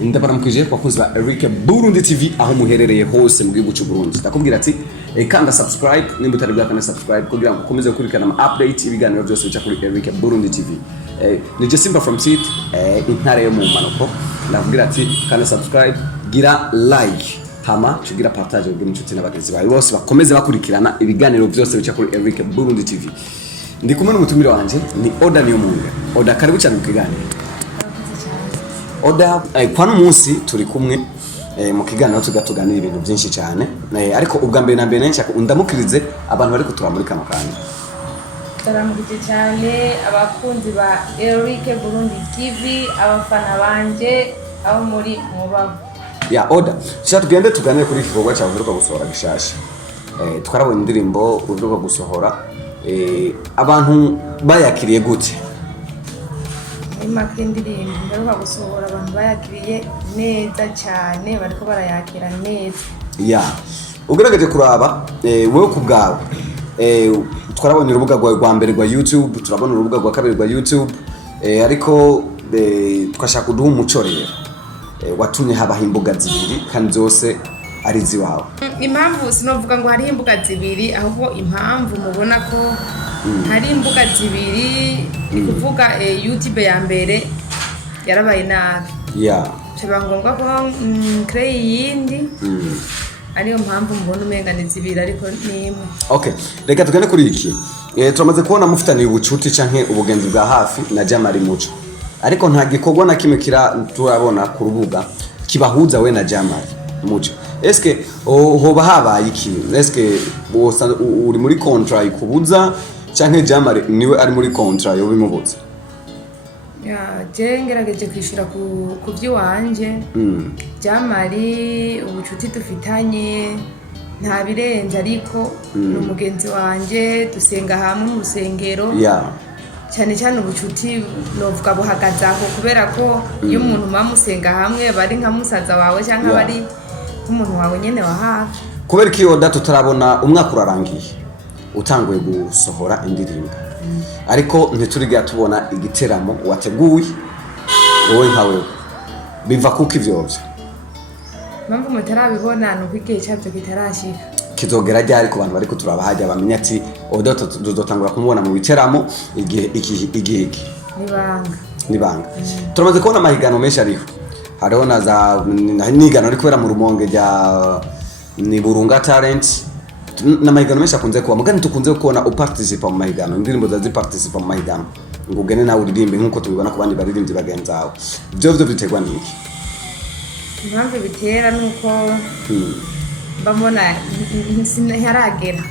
ndabaramukije bakunzi ba Eric Burundi TV aho muherereye hose mu gihugu cy'u Burundi. Ndakubwira ati kanda subscribe nimba utari bwakana subscribe kugira ngo ukomeze gukurikirana ama update ibiganiro byose bica kuri Eric Burundi TV. Ni Simba from Seat intare yo mu manuko. Ndakubwira ati kanda subscribe, gira like, hama tugira partage ubwo inshuti n'abagenzi bawe bose bakomeze bakurikirana ibiganiro byose bica kuri Eric Burundi TV. Ndi kumwe n'umutumire wanje ni Odda Niyomwungere. Odda, karibu cyane mu kiganiro. Odda, kwa n'umunsi turi kumwe mu kiganiro tuganira ibintu byinshi cyane, ariko ubwa mbere na mbere nshaka undamukirize abantu bari kutura muri kano kanya. Taramukije cyane abakunzi ba Eric Burundi TV, abafana banje aho muri mubavu. Ya Odda, tugende tuganire kuri ikikorwa cyawe uheruka gusohora gishasha. Twarabonye indirimbo uheruka gusohora, abantu bayakiriye gute? Indirimbo ndaruka gusohora abantu bayakiriye neza cyane, bariko barayakira neza. Ya ugerageje kuraba wewe ku bwawe, twarabonye urubuga rwa mbere rwa YouTube, turabona urubuga rwa kabiri rwa YouTube, ariko twashaka kuduha umuco rero watumye habaho imbuga zibiri kandi zose ari ziwawe. Impamvu sinovuga ngo hari imbuga zibiri, ahubwo impamvu mubona ko hari imbuga zibiri kuvuga YouTube ya mbere yarabaye nabi. Yeah. Cyaba ngombwa ko create yindi. Ariyo mpamvu mbona umenga ni zibiri ariko nimwe. Okay, reka tugane kuri iki. Turamaze kubona mufitaniye ubucuti canke ubugenzi bwa hafi na Jean Marie Muco. Ariko nta gikorwa na kimwe turabona ku rubuga kibahuza we na Jean Marie Muco. Eske hoba habaye iki? Eske uri muri contract ikubuza canke Jean Marie niwe ari muri contract yo bimubuza? Je ngerageje kwishira ku by'iwanje. Jean Marie ubucuti dufitanye nta birenze, ariko n'umugenzi wanje dusenga hamwe mu rusengero. Cyane cyane ubucuti novuga buhagaze aho, kubera ko iyo umuntu bamusenga hamwe bari nka musaza wawe cyangwa bari nk'umuntu wawe nyene wa hafi. Kubera ko Odda tutarabona umwaka urarangiye utanguye gusohora indirimbo, ariko ntituriga tubona igiteramo wateguye wowe nkawe, biva kuko ivyovyo mpamvu mutarabibona nuko igihe cyabyo kitarashika. Kizogera ryari ku bantu bari kuturaba hajya bamenya ati Odda tuzotangura kumubona mu biteramo igihe nibanga. Turamaze kubona amahigano menshi ariho, hariho na za nigano ari kubera mu Rumonge rya ni Burunga Talent, n'amahigano menshi akunze kuba mugani tukunze kubona uparticipa mu mahigano, indirimbo zazi participa mu mahigano ngo ugene nawe uririmbe nkuko tubibona ku bandi baririmbyi bagenzawe. Byo bitegwa niki? Impamvu bitera nuko bamona ntiharagera.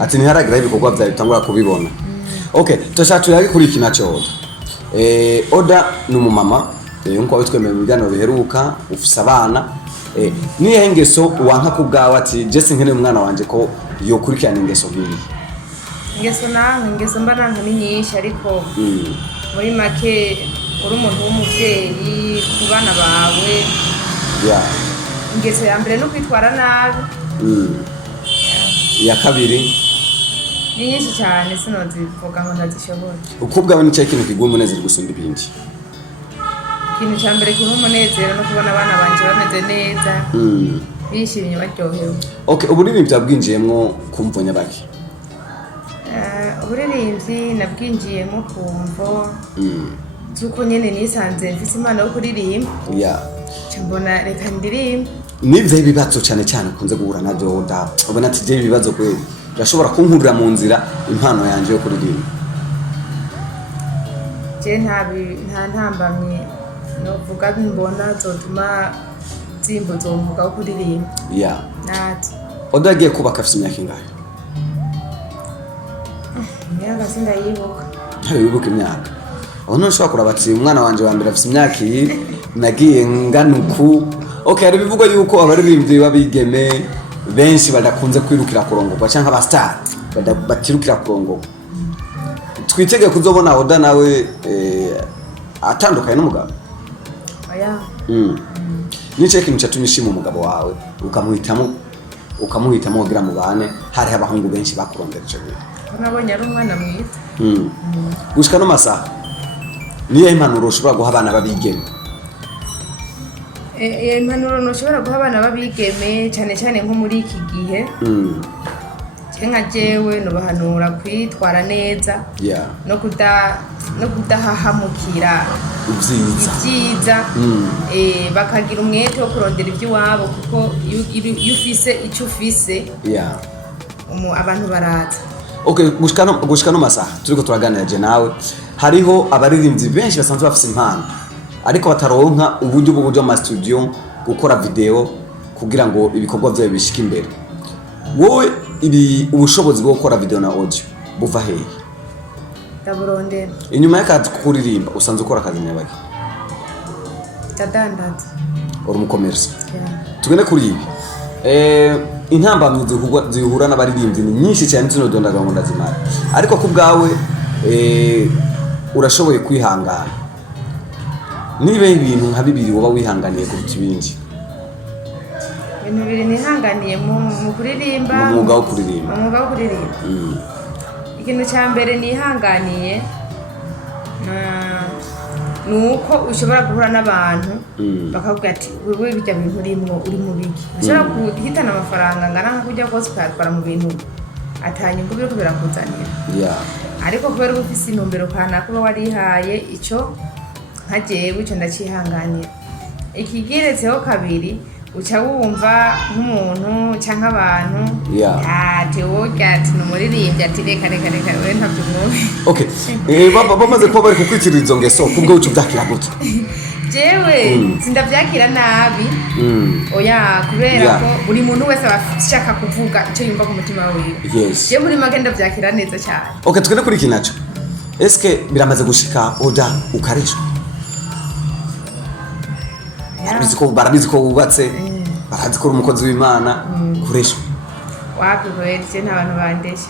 Ati ntiharagera ibikorwa byawe bitangura kubibona. Okay, tushaka yari kuri iki naco Odda. Odda ni umumama nkuko witwemeye mu biganiro biheruka, ufise abana. Niye ngeso wanka kubgawa ati Jesse nkene umwana wanje ko yokurikirana ingeso nk'iyi? Ingeso mbananga ni nyinshi, ariko muri make uri umuntu w'umuvyeyi ku bana bawe. Ingeso ya mbere no kwitwara nabi. Ya kabiri ni nyinshi cyane sinozivuga ngo ndazishobora. Ukubgawe ni cyo kintu kigumu neza gusumba ibindi? Ikintu cya mbere kirimo umunezero no kubona abana banje bameze neza, bishimye baryohewe. Okay, uburirimvyi bwabwinjiyemwo kumvo nyabaki? Uburirimvyi nabwinjiyemo kumvo zuko nyene nisanze mfise imana yo kuririmba. Mbona reka ndirimba. Nivyo ibibazo cyane cyane kunze guhura navyo Odda, ubona ati je ibibazo kweli birashobora kunkurira mu nzira impano yanje yo kuririmba? Je nta ntambamye novuga mbona zotuma zimbo zomuga kuririmba. Nati Odda agiye kubaka afite imyaka ingahe? Imyaka sindayibuka. Wibuka imyaka? Ono nshobora kurabati umwana wanje wa mbere afite imyaka iyi nagiye nganuku. Okay, ari bivuga yuko abaririmbyi babigeme benshi badakunze kwirukira kurongorwa cyangwa aba star batirukira kurongorwa. Twitege kuzobona Odda nawe atandukanye n'umugabo? Nice kintu cyatumishima umugabo wawe ukamuhitamo kugira mubane, hari abahungu benshi bakurondereje bire? Nabonye ari umwana mwiza. Gushika no masaha niyo impanuro ushobora guha abana babigeme impanuro noshobora guha abana babigeme cyane cyane nko muri iki gihe nka jewe nubahanura kwitwara neza no kudahahamukira ibyiza bakagira umwete wo kurondera iby'iwabo kuko iyo ufise icyo ufise abantu baraza. Okay, gushika no masaha turiko turaganira je nawe hariho abaririmbyi benshi basanzwe bafise impano ariko bataronka uburyo bwo mu studio gukora video kugira ngo ibikorwa byawe bishike imbere. Wowe ubushobozi bwo gukora video na audio buva hehe? Ndaburondera. Inyuma y'akazi kuririmba usanzwe ukora akazi nyabaki? Ndadandaza. Uri umukomersi. Tugende kuri ibi. Intambamyi zihura n'abaririmbyi ni nyinshi cyane tunodondaga ngo ndazimara. Ariko ku bwawe urashoboye kwihangana. Nibe ibintu nka bibiri woba wihanganiye ku ibindi. Ibintu biri nihanganiye mu kuririmba. Mu mwuga wo kuririmba. Ikintu cya mbere nihanganiye nuko ushobora guhura n'abantu bakavuga ati wewe bijya bintu uri mu biki. Ushobora guhitana amafaranga ngana nka kujya gospel para mu bintu atanyungu byo birakuzanira. Ariko kubera ufise intumbero kana kuba warihaye ico nka jewe ico ndacihanganira. Ikigeretseho kabiri uca wumva nk'umuntu cyangwa abantu ati wogat numuririmbyi ati reka we ntabyumwe. Okay, bamaze kuba bari kukwitira izo ngeso kubwo ucu byakira gute? Jewe sindavyakira nabi oya kubera ko buri muntu wese abashaka kuvuga icyo yumva ku mutima wiwe. Je muri make ndavyakira neza cyane. Okay, tugende kuri iki naco. Eske biramaze gushika Odda ukarishwa? Barabizi ko wubatse barazi ko umukozi w'Imana kureshwa wapi bwetse n'abantu bandesha.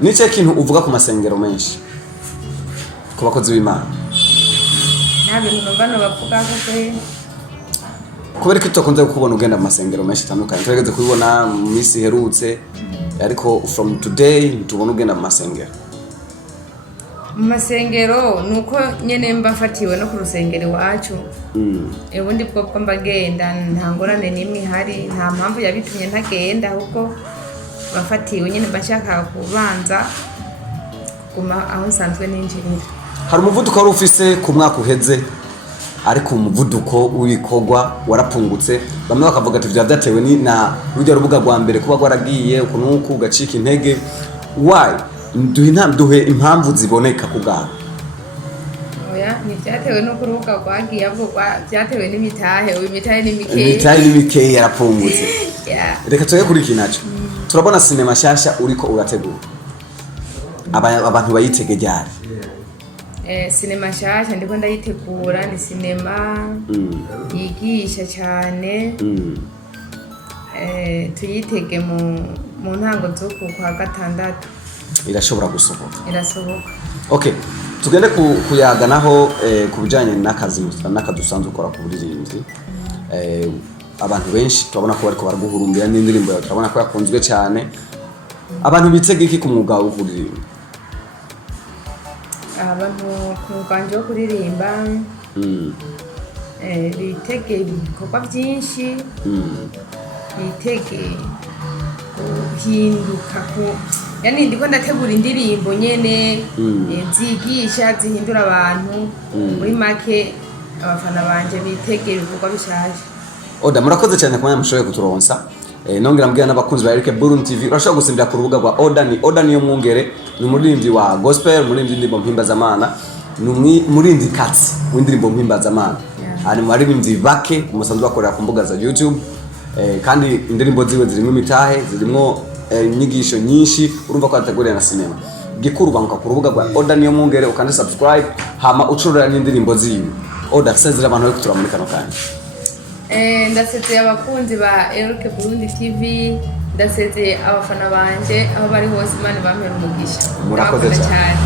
Nice kintu uvuga ku masengero menshi ku bakozi w'Imana nabintu numva no bavuga ko kubera ko tutakunze kubona ugenda mu masengero menshi atandukanye turageze kubibona mu minsi herutse ariko from today tubona ugenda mu masengero. Mu masengero nuko nyene mbafatiwe no ku rusengero wacu ubundi bwo mbagenda nta ngorane nimwe hari nta mpamvu yabitumye ntagenda ahubwo bafatiwe nyene bashaka kubanza kuma aho nsanzwe ninjirira. Hari umuvuduko wari ufise ku mwaka uheze ariko umuvuduko w'ibikorwa warapungutse bamwe bakavuga ati byatewe ni na rujya rubuga rwa mbere kuba gwaragiye ukunuko ugacika intege. Why? Duhe impamvu ziboneka kubgaho. Oya ni byatewe no kurubuga rwagiye ahubwo byatewe n'imitahe n'imikeya yarapungutse. Reka tuye kuri iki naco turabona sinema shasha uriko urategura abantu bayitege ryari? Sinema shasha ndiko ndayitegura ni sinema yigisha cyane tuyitege mu ntango zo kwa gatandatu. Irashobora gusohoka. Okay, tugende kuyaga naho kubijanye n'akadusanzwe ukora ku buririmbyi. Abantu benshi turabona ko bariko baraguhurumbira n'indirimbo yawe turabona ko yakunzwe cyane. Abantu bitege iki ku mwuga wo kuririmba? Abantu ku mwuga wo kuririmba bitege ibikorwa byinshi bitege guhinduka yani ndiko ndategura indirimbo nyene zigisha zihindura abantu muri make abafana banje bitegera ibikorwa bishaje. Odda murakoze cyane kumanya mushoboye kuturonsa nongera mbwira n'abakunzi ba Burundi TV urashobora gusimbira ku rubuga rwa Odda Niyomwungere ni umuririmbyi wa gospel umuririmbyi w'indirimbo mpimbazamana ni umuririmbyi katsi w'indirimbo mpimbazamana ari mu baririmbyi bake umusanzwe bakorera ku mbuga za YouTube kandi indirimbo ziwe zirimo imitahe zirimo inyigisho nyinshi urumva ko ategurira na sinema. Gikuru banka ku rubuga rwa Odda Niyomwungere ukande subscribe hama ucurura n'indirimbo ziwe. Odda sezera abantu bari kutura muri kano kanya. Ndasezeye abakunzi ba Burundi TV ndasezeye abafana banje aho bari hose Imana bampera umugisha. Murakoze cyane.